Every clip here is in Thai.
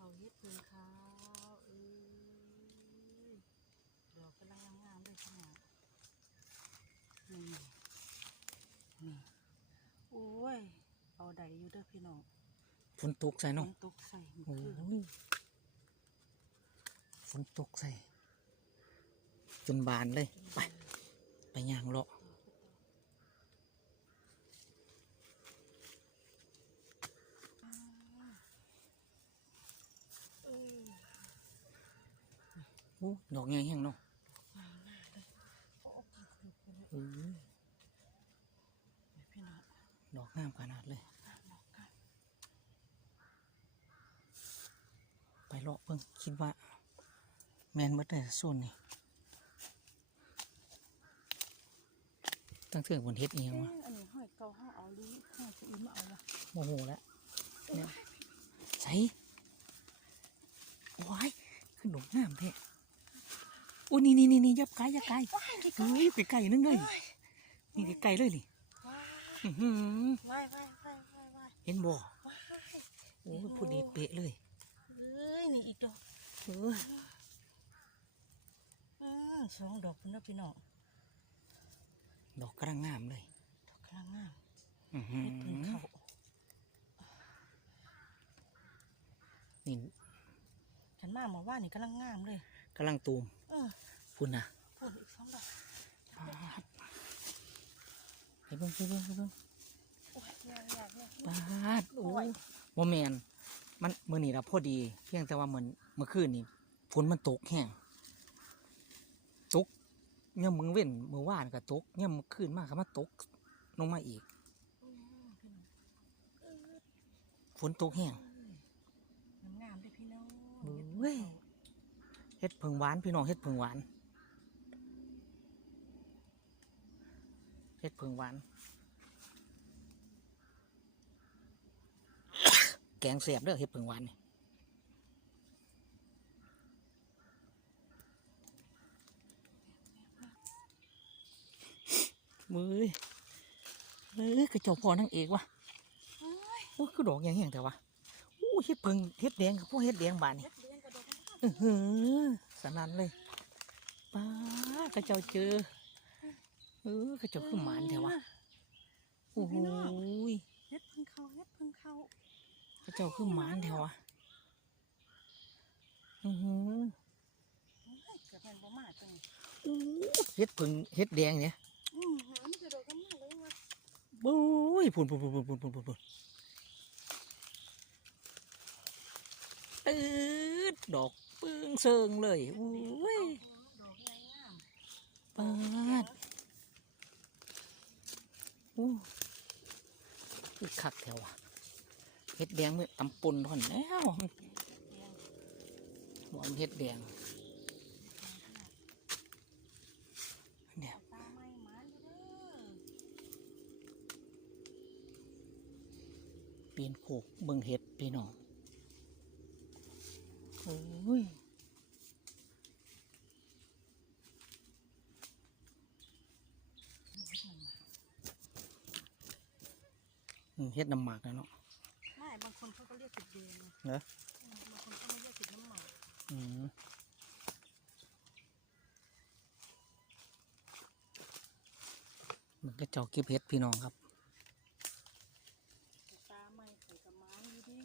เขาเฮ็ดเพิ่งขาวเอ้ยดอกกำลังงามๆเลยขนาดนี่นี่โอ้ย เอาใดอยู่เด้อพี่น้องฝนตกใส่ฝเนาะนตกใส่เมื่โอ้อคืนยฝนตกใส่ จนบานเลย ไป ไปย่างเลาะ เออ โอ้ดอกใหญ่แห้งเนาะงามมากเลยโอ้กินคือคือเลยเอ้ยพี่น้องดอกงามขนาดเลยงามดอกกันไปเลาะเพิ่งคิดว่า แมนมัดเลยส่วนนี่ตั้งเถื่อนบนเฮ็ดเอียงเอ๊ะวะอันนี้ห้อยเก่าห้าเอาหรือห้อยจะอีมาเอาละโมโหแล้วเนี่ยใส่ว้ายขึ้นดอกงามแท้ โอ้นี่นี่นี่นี่ยับไกลยับไกลเฮ้ยไปไกลนึงเลยนี่ไกลๆเลยนี่ว้ายอื้อหือว้ายว้ายว้ายว้ายว้ายเห็นบ่ว้ายโอ้ยพอดีเป๊ะเลยเอ้ยนี่อีกดอกเอออืมสองดอกพุ่นเนาะพี่น้องดอกกำลังงามเลยดอกกำลังงามอื้อหือเฮ็ดเพิ่งเข้านี่ฉันมาเมื่อวานนี่กำลังงามเลยกำลังตูมเออ พุ่นนะพูดอีกสองดอกไปเบิ่งไปเบิ่งไปเบิ่งโอ้ยอยากอยากเนี่ยปาดโอ้ยบ่แมนมันมื้อนี้ละพอดี เพียงแต่ว่าเหมือนเมื่อคืนนี่ฝนมันตกแห้งตกย่ำมึงเว้นมื้อวานก็ตกย่ำมื้อคืนมาก็มาตกลงมาอีกฝนตกแห้งน้ำงามด้วยพี่น้องเว้ยเฮ็ดเพิงหวานพี่น้องเฮ็ดเพิงหวาน เฮ็ดเพิงหวาน แกงเสียบเด้อเฮ็ดเพิงหวานนี่มือเอ้ยกระจกพอนั่งเอกวะโอ้ยคือดอกอย่างแห้งแต่วะโอ้ยเฮ็ดเพิงเฮ็ดแดงกับพวกเฮ็ดแดงบานนี่เฮ็ดเลี้ยงกระดกงามอือหือสนั่นเลยป้ากระเจ้าเจอเออกระจกขึ้นหมานเถอะวะโอ้โหเฮ็ดพึ่งเขาเฮ็ดพึ่งเขากระจกขึ้นหมานเถอะวะอือหือเกือบเป็นบ่มาจังเฮ็ดพึงเฮ็ดแดงเนี่ยอือยวะบุ้ยพุ่นพุ่นพุ่นพุ่นพุ่นพุ่นพุ่นเออดอกปึ้งเซิงเลยอุ้ยปาด อู้คือคักแถววะเฮ็ดแดงมือตำปุนทอนแล้วหวานเฮ็ดแดงเนี่ยปีนโขกเบิ่งเฮ็ดพี่น้องโอ้ยอืม เฮ็ดน้ำหมากนะเนาะไม่บางคนเขาก็เรียกติดเดงนะเหรออืมบางคนก็ไม่เรียกติดน้ำหมากอืมมันก็เจ้าเก็บเฮ็ดพี่น้องครับตาไม้ไข่กับหมันอยู่ดี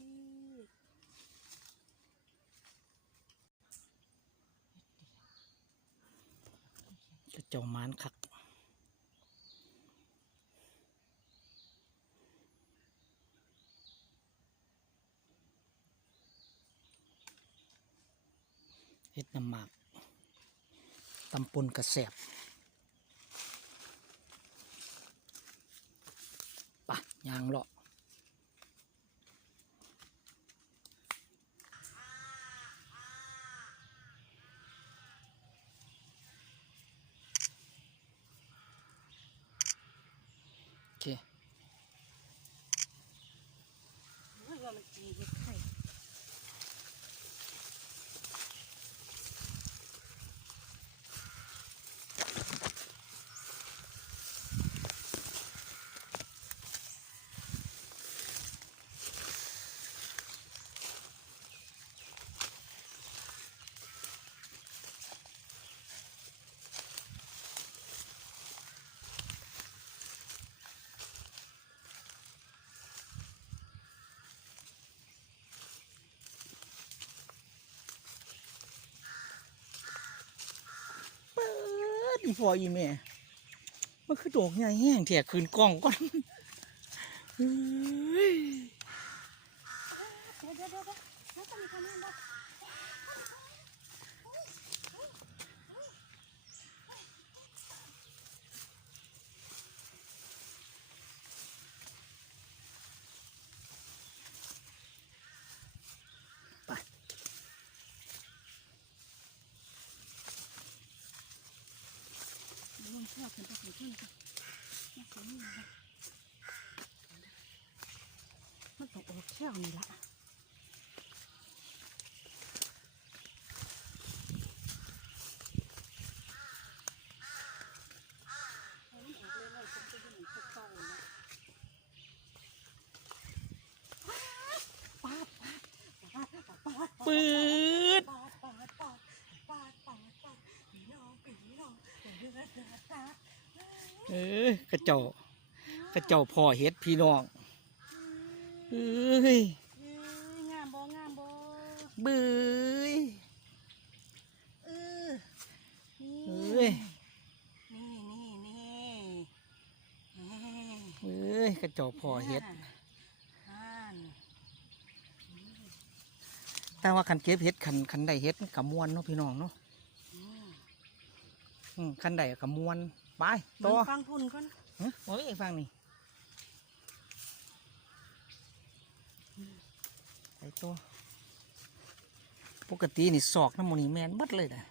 ก็เจ้ามานคัก เฮ็ดน้ำหมากตำปนกระแสบปะยางเลาะโอเคเฮ้ยว่ามันจีเห็ดไข่ อี พ่ออีแม่มันคือดอกใหญ่แห้งแท้คืนกล้องก่อนเฮ้ยเดี๋ยวเดี๋ยวเดี๋ยวแล้วจะมีคำยังไงบ้าง มันชอบเป็นตัวขึ้นค่ะมันสวยนี่นะมันต้องโอ้แค่นี้ละ ปืด ปาดปาดปาดปาดปาดปาดผีน้องผีน้องเดือดเดือดเดือดตา เออกระเจ้ากระเจ้าพ่อเฮ็ดพี่น้องเอ้ยเอ้ยงามบ่งามบ่บื้ยเออนี่เอ้ยนี่นี่นี่เอ้ยเอ้ยกระเจ้าพ่อเฮ็ดอ่านแต่ว่าคันเก็บเฮ็ดคันคันได้เฮ็ดมันกะมวนเนาะพี่น้องเนาะอืมอืมคันได้กะมวน ไปเบิ่ต่องฟังพุ่นก่อนฮะโอ้ยฟังนี่ไปตัว ปกตินี่ศอกน้ำมันนี่แมนเบัดเลยนะ